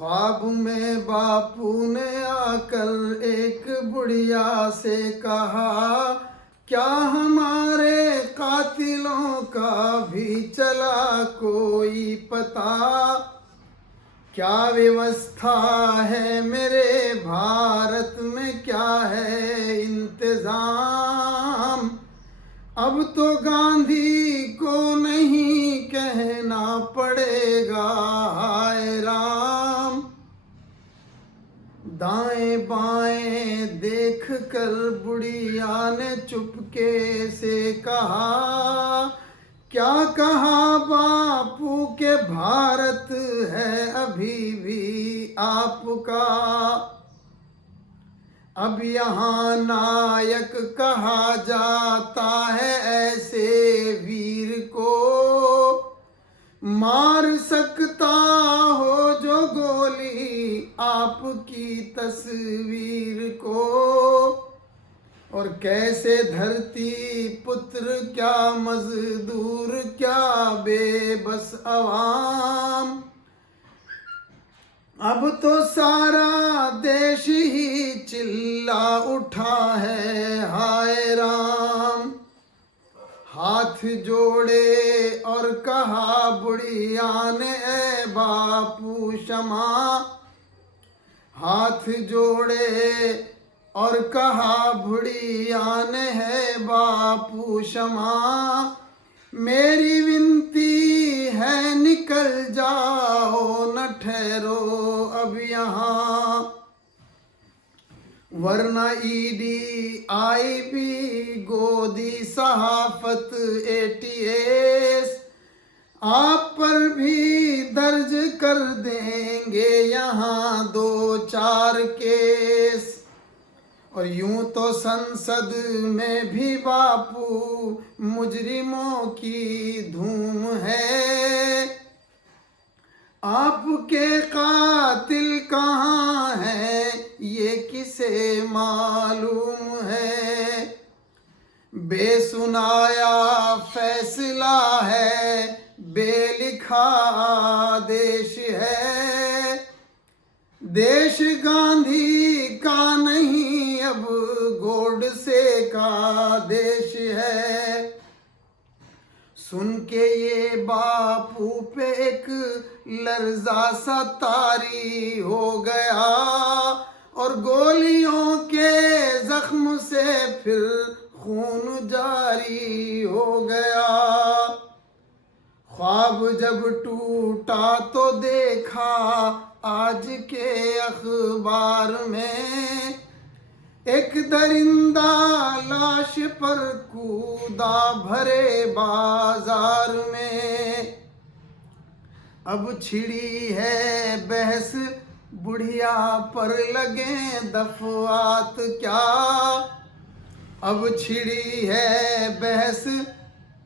ख्वाब में बापू ने आकर एक बुढ़िया से कहा, क्या हमारे कातिलों का भी चला कोई पता? क्या व्यवस्था है मेरे भारत में, क्या है इंतजाम? अब तो गांधी को नहीं कहना पड़ेगा हाय राम। दाएं बाएं देख कर बुढ़िया ने चुपके से कहा, क्या कहा बापू के भारत है अभी भी आपका? अब यहाँ नायक कहा जाता है ऐसे वीर को, मार सकता हो जो गोली आपकी तस्वीर को। और कैसे धरती पुत्र, क्या मजदूर, क्या बेबस अवाम, अब तो सारा देश ही चिल्ला उठा है हाय राम। हाथ जोड़े और कहा बुढ़िया ने, ए बापू क्षमा। हाथ जोड़े और कहा बुढ़िया ने, है बापू क्षमा। मेरी विनती है निकल जाओ, न ठहरो अब यहाँ, वरना ईडी आईबी गोदी सहाफत एटीएस आप पर भी दर्ज कर देंगे यहाँ 2-4 केस। और यूं तो संसद में भी बापू मुजरिमों की धूम है, आपके कातिल कहाँ हैं ये किसे मालूम है? बेसुनाया फैसला है, बेलिखा आदेश है, देश गांधी का नहीं अब गोडसे का देश है। सुन के ये बापू पे एक लर्जा सा तारी हो गया, और गोलियों के जख्म से फिर खून जारी हो गया। ख्वाब जब टूटा तो देखा आज के अखबार में, एक दरिंदा लाश पर कूदा भरे बाजार में। अब छिड़ी है बहस बुढ़िया पर लगे दफवात क्या? अब छिड़ी है बहस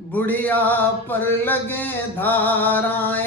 बुढ़िया पर लगे धाराएं